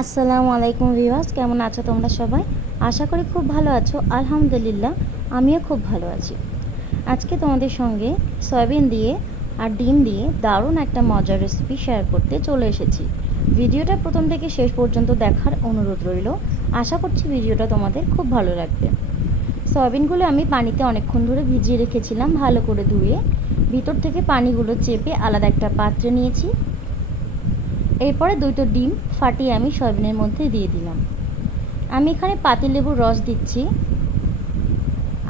আসসালামু আলাইকুম ভিউয়ার্স, কেমন আছো তোমরা সবাই? আশা করি খুব ভালো আছো। আলহামদুলিল্লাহ, আমিও খুব ভালো আছি। আজকে তোমাদের সঙ্গে সয়াবিন দিয়ে আর ডিম দিয়ে দারুণ একটা মজার রেসিপি শেয়ার করতে চলে এসেছি। ভিডিওটা প্রথম থেকে শেষ পর্যন্ত দেখার অনুরোধ রইল। আশা করছি ভিডিওটা তোমাদের খুব ভালো লাগবে। সয়াবিনগুলো আমি পানিতে অনেকক্ষণ ধরে ভিজিয়ে রেখেছিলাম ভালো করে ধুয়ে। ভিতর থেকে পানিগুলো চেপে আলাদা একটা পাত্রে নিয়েছি। এরপরে দুটো ডিম ফাটিয়ে আমি সয়াবিনের মধ্যে দিয়ে দিলাম। আমি এখানে পাতিলেবুর রস দিচ্ছি।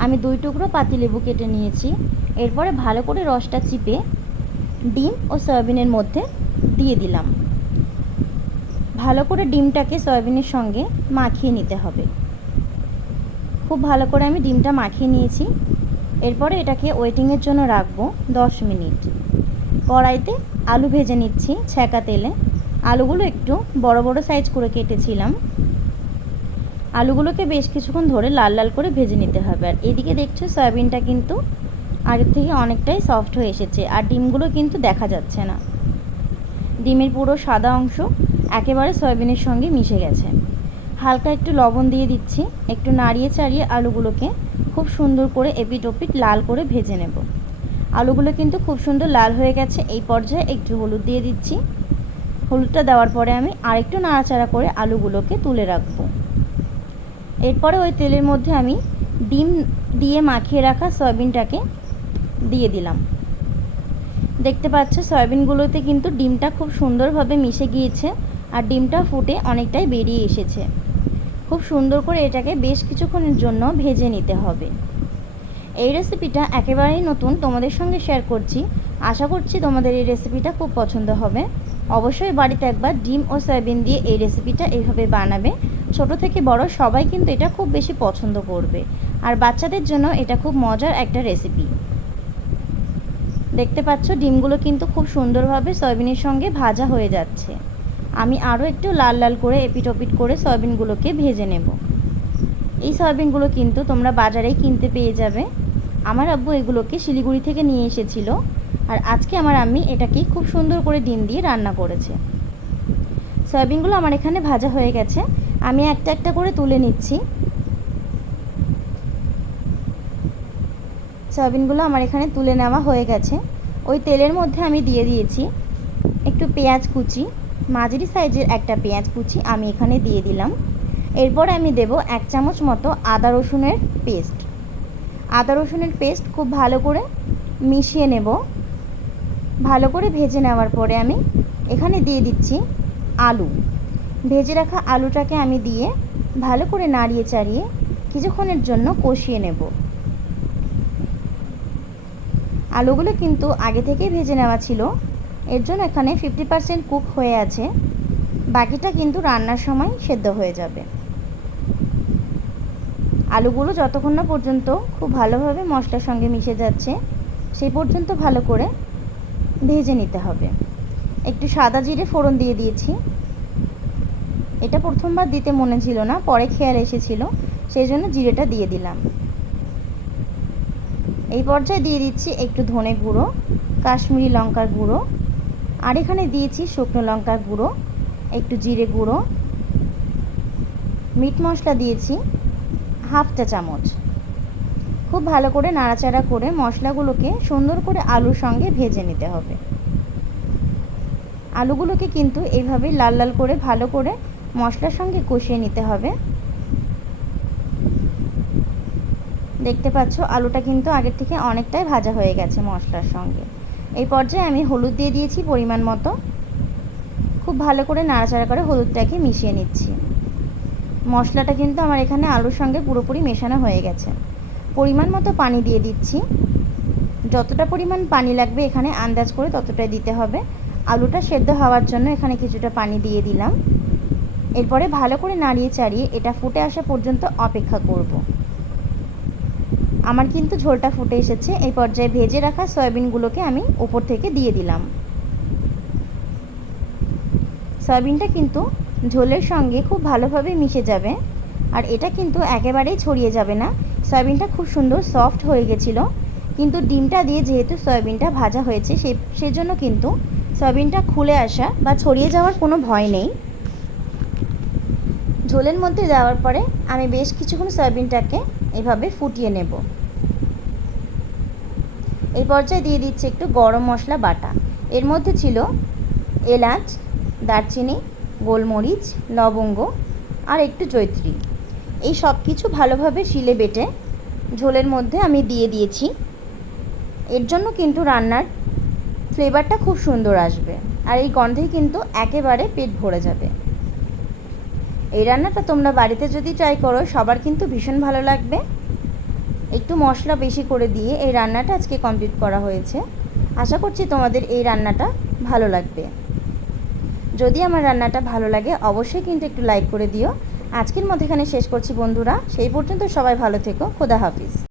আমি দুই টুকরো পাতিলেবু কেটে নিয়েছি। এরপরে ভালো করে রসটা চিপে ডিম ও সয়াবিনের মধ্যে দিয়ে দিলাম। ভালো করে ডিমটাকে সয়াবিনের সঙ্গে মাখিয়ে নিতে হবে। খুব ভালো করে আমি ডিমটা মাখিয়ে নিয়েছি। এরপরে এটাকে ওয়েটিংয়ের জন্য রাখব দশ মিনিট। কড়াইতে আলু ভেজে নিচ্ছি ছ্যাঁকা তেলে। আলুগুলো একটু বড় বড় সাইজ করে কেটেছিলাম। আলুগুলোকে বেশ কিছুক্ষণ ধরে লাল লাল করে ভেজে নিতে হবে। আর এদিকে দেখছ, সয়াবিনটা কিন্তু আগের থেকে অনেকটাই সফট হয়ে এসেছে আর ডিমগুলো কিন্তু দেখা যাচ্ছে না। ডিমের পুরো সাদা অংশ একেবারে সয়াবিনের সঙ্গে মিশে গেছে। হালকা একটু লবণ দিয়ে দিচ্ছি, একটু নাড়িয়ে চাড়িয়ে আলুগুলোকে খুব সুন্দর করে এপিট ওপিট লাল করে ভেজে নেব। আলুগুলো কিন্তু খুব সুন্দর লাল হয়ে গেছে, এই পর্যায়ে একটু হলুদ দিয়ে দিচ্ছি। হলুদটা দেওয়ার পরে আমি আরেকটু নাড়াচাড়া করে আলুগুলোকে তুলে রাখব। এরপরে ওই তেলের মধ্যে আমি ডিম দিয়ে মাখিয়ে রাখা সয়াবিনটাকে দিয়ে দিলাম। দেখতে পাচ্ছ, সয়াবিনগুলোতে কিন্তু ডিমটা খুব সুন্দরভাবে মিশে গিয়েছে আর ডিমটা ফুটে অনেকটাই বেরিয়ে এসেছে। খুব সুন্দর করে এটাকে বেশ কিছুক্ষণের জন্য ভেজে নিতে হবে। এই রেসিপিটা একেবারেই নতুন, তোমাদের সঙ্গে শেয়ার করছি। আশা করছি তোমাদের এই রেসিপিটা খুব পছন্দ হবে। অবশ্যই বাড়িতে একবার ডিম ও সয়াবিন দিয়ে এই রেসিপিটা এইভাবে বানাবে। ছোট থেকে বড় সবাই কিন্তু এটা খুব বেশি পছন্দ করবে। আর বাচ্চাদের জন্য এটা খুব মজার একটা রেসিপি দেখতে পাচ্ছ, ডিমগুলো কিন্তু খুব সুন্দরভাবে সয়াবিনের সঙ্গে ভাজা হয়ে যাচ্ছে। আমি আরও একটু লাল লাল করে এপিট ওপিট করে সয়াবিনগুলোকে ভেজে নেব। এই সয়াবিনগুলো কিন্তু তোমরা বাজারেই কিনতে পেয়ে যাবে। আমার আব্বু এগুলোকে শিলিগুড়ি থেকে নিয়ে এসেছিল। আর আজকে আমার আম্মি এটাকে খুব সুন্দর করে ডিম দিয়ে রান্না করেছে। সয়াবিনগুলো আমার এখানে ভাজা হয়ে গেছে। আমি একটা একটা করে তুলে নিচ্ছি। সয়াবিনগুলো আমার এখানে তুলে নেওয়া হয়ে গেছে। ওই তেলের মধ্যে আমি দিয়ে দিয়েছি একটু পেঁয়াজ কুচি। মাঝারি সাইজের একটা পেঁয়াজ কুচি আমি এখানে দিয়ে দিলাম। এরপর আমি দেব এক চামচ মতো আদা রসুনের পেস্ট। আদা রসুনের পেস্ট খুব ভালো করে মিশিয়ে নেব। ভালো করে ভেজে নেওয়ার পরে আমি এখানে দিয়ে দিচ্ছি আলু। ভেজে রাখা আলুটাকে আমি দিয়ে ভালো করে নাড়িয়ে চাড়িয়ে কিছুক্ষণের জন্য কষিয়ে নেব। আলুগুলো কিন্তু আগে থেকেই ভেজে নেওয়া ছিল। এর জন্য এখানে ফিফটি পার্সেন্ট কুক হয়ে আছে। বাকিটা কিন্তু রান্নার সময় সেদ্ধ হয়ে যাবে। আলুগুলো যতক্ষণ না পর্যন্ত খুব ভালোভাবে মশলার সঙ্গে মিশে যাচ্ছে, সেই পর্যন্ত ভালো করে ভেজে নিতে হবে। একটু সাদা জিরে ফোড়ন দিয়ে দিয়েছি। এটা প্রথমবার দিতে মনে ছিল না, পরে খেয়াল এসেছিল সেই জন্য জিরেটা দিয়ে দিলাম। এই পর্যায়ে দিয়ে দিচ্ছি একটু ধনে গুঁড়ো, কাশ্মীরি লঙ্কার গুঁড়ো, আর এখানে দিয়েছি শুকনো লঙ্কার গুঁড়ো, একটু জিরে গুঁড়ো। মিট মশলা দিয়েছি হাফ চা চামচ। খুব ভালো করে নাড়াচাড়া করে মশলাগুলোকে সুন্দর করে আলুর সঙ্গে ভেজে নিতে হবে। আলুগুলোকে কিন্তু এইভাবে লাল লাল করে ভালো করে মশলার সঙ্গে কষিয়ে নিতে হবে। দেখতে পাচ্ছ, আলুটা কিন্তু আগের থেকে অনেকটাই ভাজা হয়ে গেছে মশলার সঙ্গে। এই পর্যায়ে আমি হলুদ দিয়ে দিয়েছি পরিমাণ মতো। খুব ভালো করে নাড়াচাড়া করে হলুদটাকে মিশিয়ে নিচ্ছি। মশলাটা কিন্তু আমার এখানে আলুর সঙ্গে পুরোপুরি মেশানো হয়ে গেছে। পরিমাণ মতো পানি দিয়ে দিচ্ছি। যতটা পরিমাণ পানি লাগবে এখানে আন্দাজ করে ততটাই দিতে হবে। আলুটা সেদ্ধ হওয়ার জন্য এখানে কিছুটা পানি দিয়ে দিলাম। এরপরে ভালো করে নাড়িয়ে চাড়িয়ে এটা ফুটে আসা পর্যন্ত অপেক্ষা করব। আমার কিন্তু ঝোলটা ফুটে এসেছে। এই পর্যায়ে ভেজে রাখা সয়াবিনগুলোকে আমি ওপর থেকে দিয়ে দিলাম। সয়াবিনটা কিন্তু ঝোলের সঙ্গে খুব ভালোভাবে মিশে যাবে। আর এটা কিন্তু একেবারেই ছড়িয়ে যাবে না। সয়াবিনটা খুব সুন্দর সফট হয়ে গেছিল। কিন্তু ডিমটা দিয়ে যেহেতু সয়াবিনটা ভাজা হয়েছে, সে সেজন্য কিন্তু সয়াবিনটা খুলে আসা বা ছড়িয়ে যাওয়ার কোনো ভয় নেই। ঝোলের মধ্যে দেওয়ার পরে আমি বেশ কিছুক্ষণ সয়াবিনটাকে এভাবে ফুটিয়ে নেব। এই পর্যায়ে দিয়ে দিচ্ছি একটু গরম মশলা বাটা। এর মধ্যে ছিল এলাচ, দারচিনি, গোলমরিচ, লবঙ্গ আর একটু জৈত্রী এই সব কিছু ভালোভাবে শিলে বেটে ঝোলের মধ্যে আমি দিয়ে দিয়েছি। এর জন্য কিন্তু রান্নার ফ্লেভারটা খুব সুন্দর আসবে আর এই গন্ধে কিন্তু একেবারে পেট ভরে যাবে। এই রান্নাটা তোমরা বাড়িতে যদি ট্রাই করো, সবার কিন্তু ভীষণ ভালো লাগবে। একটু মশলা বেশি করে দিয়ে এই রান্নাটা আজকে কমপ্লিট করা হয়েছে। আশা করছি তোমাদের এই রান্নাটা ভালো লাগবে। যদি আমার রান্নাটা ভালো লাগে, অবশ্যই কিন্তু একটু লাইক করে দিও। আজকের মধ্যে এখানে শেষ করছি বন্ধুরা সেই পর্যন্ত সবাই ভালো থেকো খোদা হাফিজ।